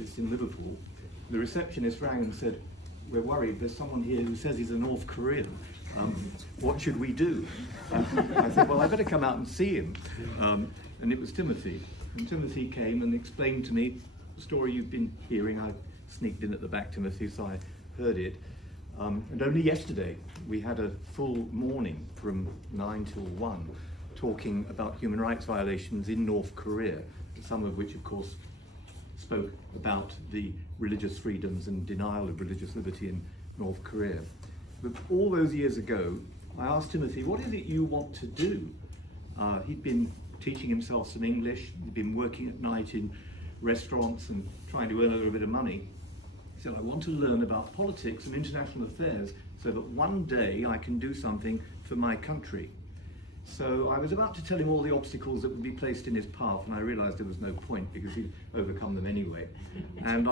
office in Liverpool, the receptionist rang and said, "We're worried, there's someone here who says he's a North Korean. What should we do?" I said, "Well, I better come out and see him." And it was Timothy. And Timothy came and explained to me the story you've been hearing. I sneaked in at the back, Timothy, so I heard it. And only yesterday we had a full morning from 9 till 1 talking about human rights violations in North Korea, some of which of course spoke about the religious freedoms and denial of religious liberty in North Korea. But all those years ago I asked Timothy, what is it you want to do? He'd been teaching himself some English, he'd been working at night in restaurants and trying to earn a little bit of money. He said, I want to learn about politics and international affairs so that one day I can do something for my country. So I was about to tell him all the obstacles that would be placed in his path, and I realized there was no point because he'd overcome them anyway. And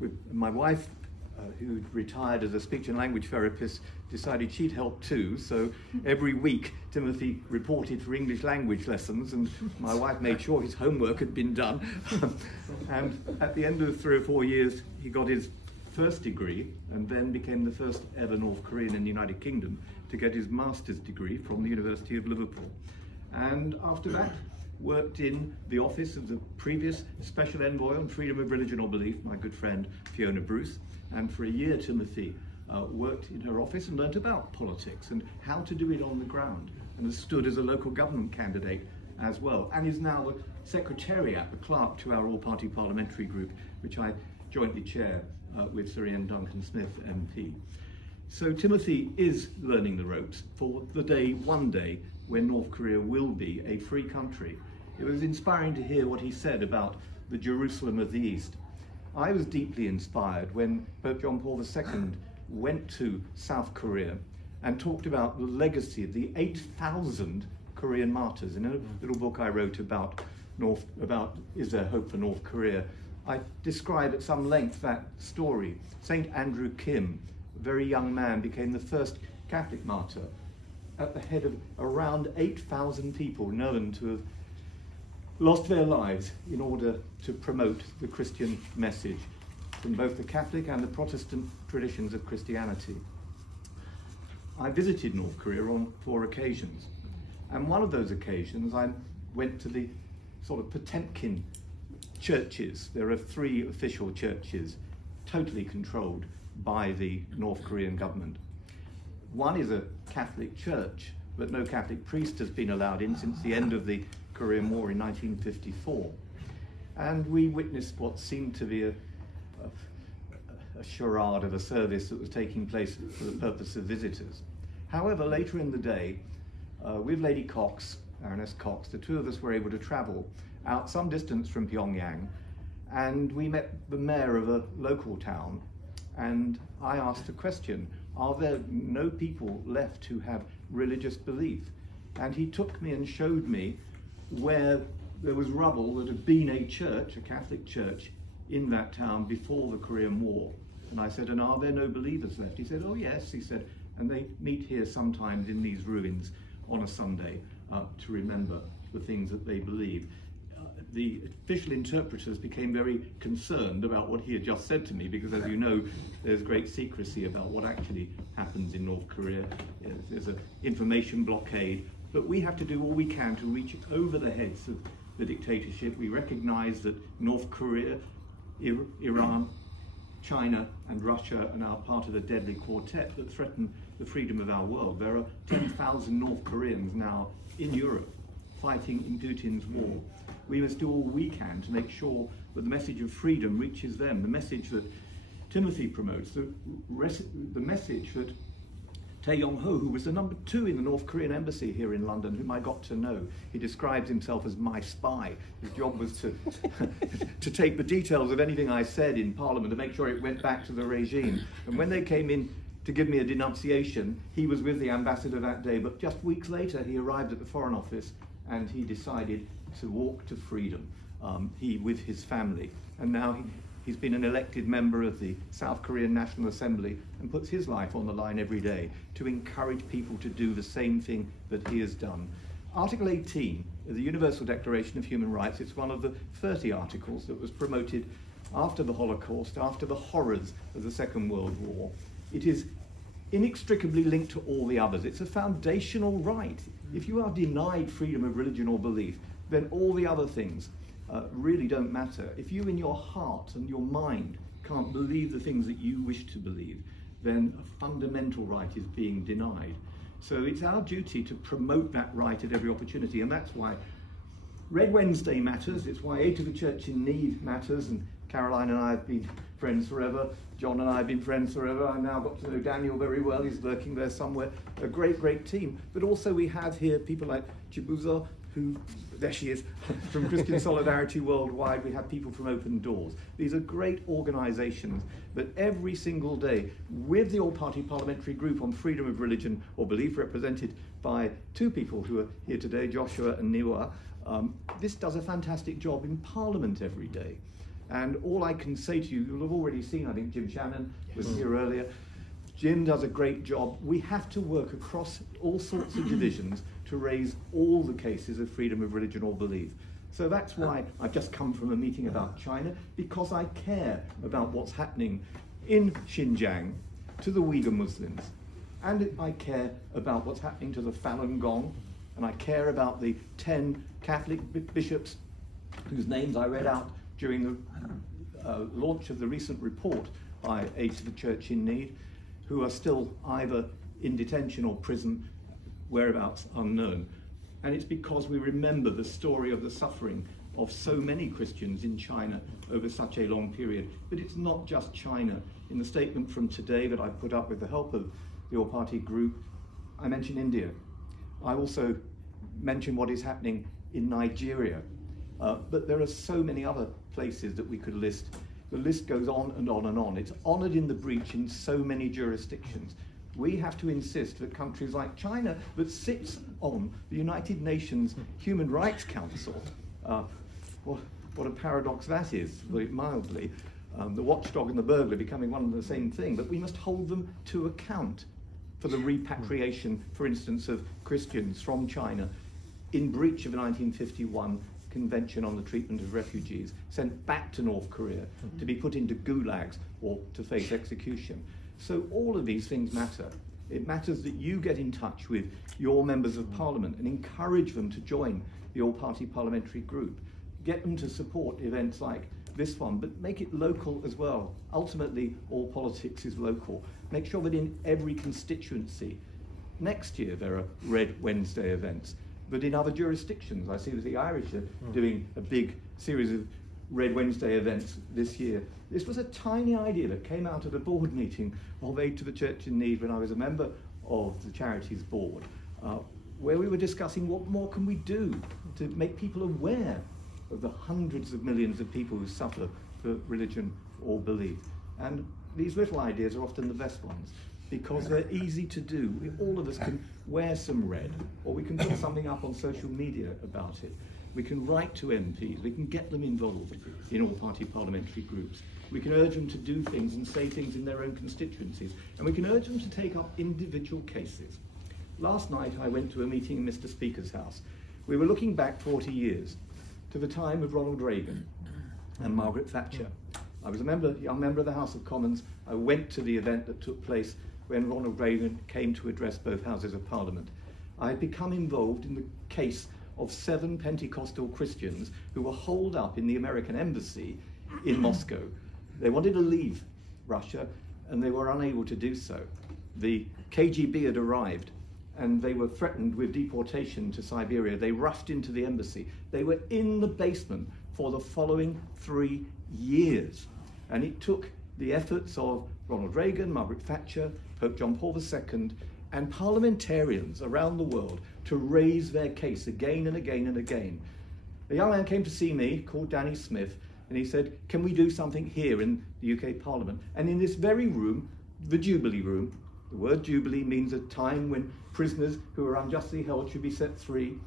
with my wife, who retired as a speech and language therapist, decided she'd help too. So every week Timothy reported for English language lessons, and my wife made sure his homework had been done. And at the end of 3 or 4 years he got his first degree and then became the first ever North Korean in the United Kingdom to get his master's degree from the University of Liverpool. And after that worked in the office of the previous Special Envoy on Freedom of Religion or Belief, my good friend Fiona Bruce. And for a year Timothy worked in her office and learnt about politics and how to do it on the ground, and has stood as a local government candidate as well, and is now the secretariat, the clerk to our all-party parliamentary group, which I jointly chair with Sir Ian Duncan-Smith MP. So Timothy is learning the ropes for the day, one day, when North Korea will be a free country. It was inspiring to hear what he said about the Jerusalem of the East. I was deeply inspired when Pope John Paul II went to South Korea and talked about the legacy of the 8,000 Korean martyrs. In a little book I wrote about Is There Hope for North Korea, I describe at some length that story. St. Andrew Kim, a very young man, became the first Catholic martyr at the head of around 8,000 people known to have lost their lives in order to promote the Christian message from both the Catholic and the Protestant traditions of Christianity. I visited North Korea on 4 occasions, and one of those occasions I went to the sort of Potemkin churches. There are 3 official churches totally controlled by the North Korean government. One is a Catholic church, but no Catholic priest has been allowed in since the end of the Korean War in 1954. And we witnessed what seemed to be a charade of a service that was taking place for the purpose of visitors. However, later in the day, with Lady Cox, Baroness Cox, the 2 of us were able to travel out some distance from Pyongyang, and we met the mayor of a local town, and I asked a question: are there no people left who have religious belief? And he took me and showed me where there was rubble that had been a church, a Catholic church, in that town before the Korean War. And I said, and are there no believers left? He said, oh yes, he said, and they meet here sometimes in these ruins on a Sunday to remember the things that they believe. The official interpreters became very concerned about what he had just said to me, because as you know, there's great secrecy about what actually happens in North Korea. There's an information blockade, but we have to do all we can to reach over the heads of the dictatorship. We recognize that North Korea, Iran, China and Russia are now part of a deadly quartet that threaten the freedom of our world. There are 10,000 North Koreans now in Europe fighting in Putin's war. We must do all we can to make sure that the message of freedom reaches them, the message that Timothy promotes, the message that Tae Yong-ho, who was the number 2 in the North Korean embassy here in London, whom I got to know. He describes himself as my spy. His job was to, to take the details of anything I said in Parliament to make sure it went back to the regime. And when they came in to give me a denunciation, he was with the ambassador that day, but just weeks later he arrived at the Foreign Office and he decided to walk to freedom, he with his family. And now he's been an elected member of the South Korean National Assembly and puts his life on the line every day to encourage people to do the same thing that he has done. Article 18 of the Universal Declaration of Human Rights, it's one of the 30 articles that was promoted after the Holocaust, after the horrors of the Second World War. It is inextricably linked to all the others. It's a foundational right. If you are denied freedom of religion or belief, then all the other things really don't matter. If you in your heart and your mind can't believe the things that you wish to believe, then a fundamental right is being denied. So it's our duty to promote that right at every opportunity, and that's why Red Wednesday matters. It's why Aid to the Church in Need matters, and Caroline and I have been friends forever. John and I have been friends forever. I've now got to know Daniel very well. He's working there somewhere. A great, great team. But also we have here people like Chibuzo, who, there she is, from Christian Solidarity Worldwide. We have people from Open Doors. These are great organisations that every single day, with the All-Party Parliamentary Group on Freedom of Religion or Belief, represented by two people who are here today, Joshua and Niwa, this does a fantastic job in Parliament every day. And all I can say to you, you'll have already seen, I think Jim Shannon was here earlier. Jim does a great job. We have to work across all sorts of divisions to raise all the cases of freedom of religion or belief. So that's why I've just come from a meeting about China, because I care about what's happening in Xinjiang to the Uyghur Muslims. And I care about what's happening to the Falun Gong, and I care about the 10 Catholic bishops whose names I read out during the launch of the recent report by Aid to the Church in Need, who are still either in detention or prison, whereabouts unknown. And it's because we remember the story of the suffering of so many Christians in China over such a long period. But it's not just China. In the statement from today that I put up with the help of the All-Party Group, I mentioned India. I also mentioned what is happening in Nigeria. But there are so many other places that we could list. The list goes on and on and on. It's honoured in the breach in so many jurisdictions. We have to insist that countries like China, that sits on the United Nations Human Rights Council, what a paradox that is, to put it mildly, the watchdog and the burglar becoming one and the same thing, but we must hold them to account for the repatriation, for instance, of Christians from China in breach of the 1951 Convention on the Treatment of Refugees, sent back to North Korea to be put into gulags or to face execution. So all of these things matter. It matters that you get in touch with your members of parliament and encourage them to join the All-Party Parliamentary Group. Get them to support events like this one, but make it local as well. Ultimately, all politics is local. Make sure that in every constituency, next year there are Red Wednesday events, but in other jurisdictions. I see that the Irish are doing a big series of Red Wednesday events this year. This was a tiny idea that came out at a board meeting of Aid to the Church in Need when I was a member of the Charities Board, where we were discussing what more can we do to make people aware of the hundreds of millions of people who suffer for religion or belief. And these little ideas are often the best ones, because they're easy to do. All of us can wear some red, or we can put something up on social media about it. We can write to MPs, we can get them involved in all-party parliamentary groups. We can urge them to do things and say things in their own constituencies, and we can urge them to take up individual cases. Last night I went to a meeting in Mr. Speaker's house. We were looking back 40 years to the time of Ronald Reagan and Margaret Thatcher. I was a young member of the House of Commons. I went to the event that took place when Ronald Reagan came to address both houses of Parliament. I had become involved in the case of 7 Pentecostal Christians who were holed up in the American embassy in Moscow. They wanted to leave Russia and they were unable to do so. The KGB had arrived and they were threatened with deportation to Siberia. They rushed into the embassy. They were in the basement for the following 3 years. And it took the efforts of Ronald Reagan, Margaret Thatcher, Pope John Paul II, and parliamentarians around the world to raise their case again and again and again. A young man came to see me called Danny Smith, and he said, can we do something here in the UK Parliament? And in this very room, the Jubilee Room, the word Jubilee means a time when prisoners who are unjustly held should be set free.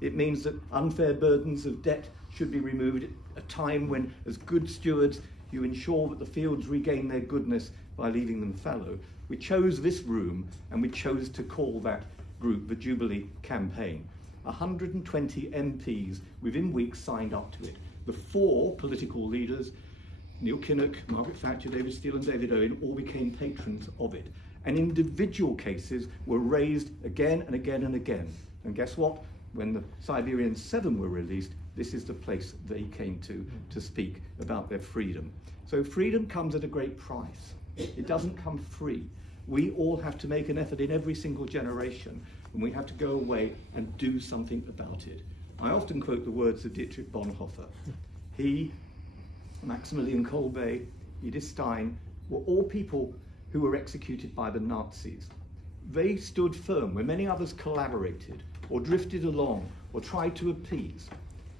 It means that unfair burdens of debt should be removed, a time when, as good stewards, you ensure that the fields regain their goodness by leaving them fallow. We chose this room and we chose to call that group the Jubilee Campaign. 120 MPs within weeks signed up to it. The 4 political leaders, Neil Kinnock, Margaret Thatcher, David Steele and David Owen all became patrons of it. And individual cases were raised again and again and again. And guess what? When the Siberian 7 were released, this is the place they came to speak about their freedom. So freedom comes at a great price. It doesn't come free. We all have to make an effort in every single generation, and we have to go away and do something about it. I often quote the words of Dietrich Bonhoeffer. He, Maximilian Kolbe, Edith Stein, were all people who were executed by the Nazis. They stood firm when many others collaborated or drifted along or tried to appease.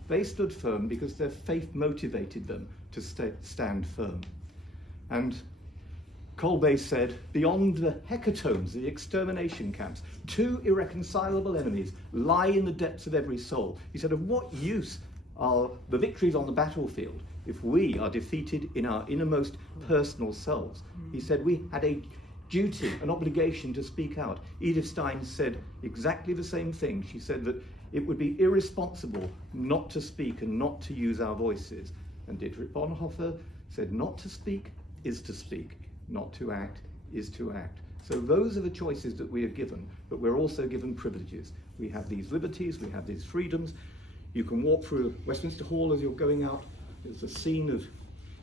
They stood firm because their faith motivated them to stand firm. And Kolbe said, beyond the hecatombs, the extermination camps, 2 irreconcilable enemies lie in the depths of every soul. He said, of what use are the victories on the battlefield if we are defeated in our innermost personal selves? He said we had a duty, an obligation to speak out. Edith Stein said exactly the same thing. She said that it would be irresponsible not to speak and not to use our voices. And Dietrich Bonhoeffer said not to speak is to speak, not to act is to act. So those are the choices that we are given, but we're also given privileges. We have these liberties, we have these freedoms. You can walk through Westminster Hall as you're going out. It's the scene of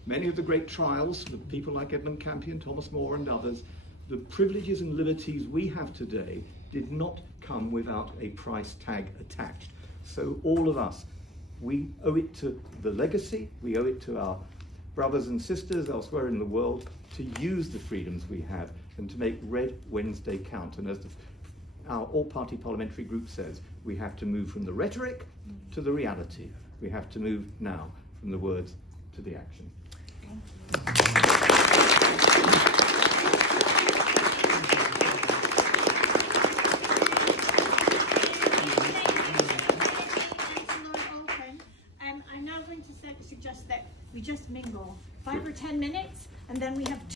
many of the great trials, the people like Edmund Campion, Thomas More and others. The privileges and liberties we have today did not come without a price tag attached. So all of us, we owe it to the legacy, we owe it to our brothers and sisters elsewhere in the world to use the freedoms we have and to make Red Wednesday count. And as our all-party parliamentary group says, we have to move from the rhetoric to the reality. We have to move now from the words to the action. Thank you. I'm now going to suggest that we just mingle 5 or 10 minutes, and then we have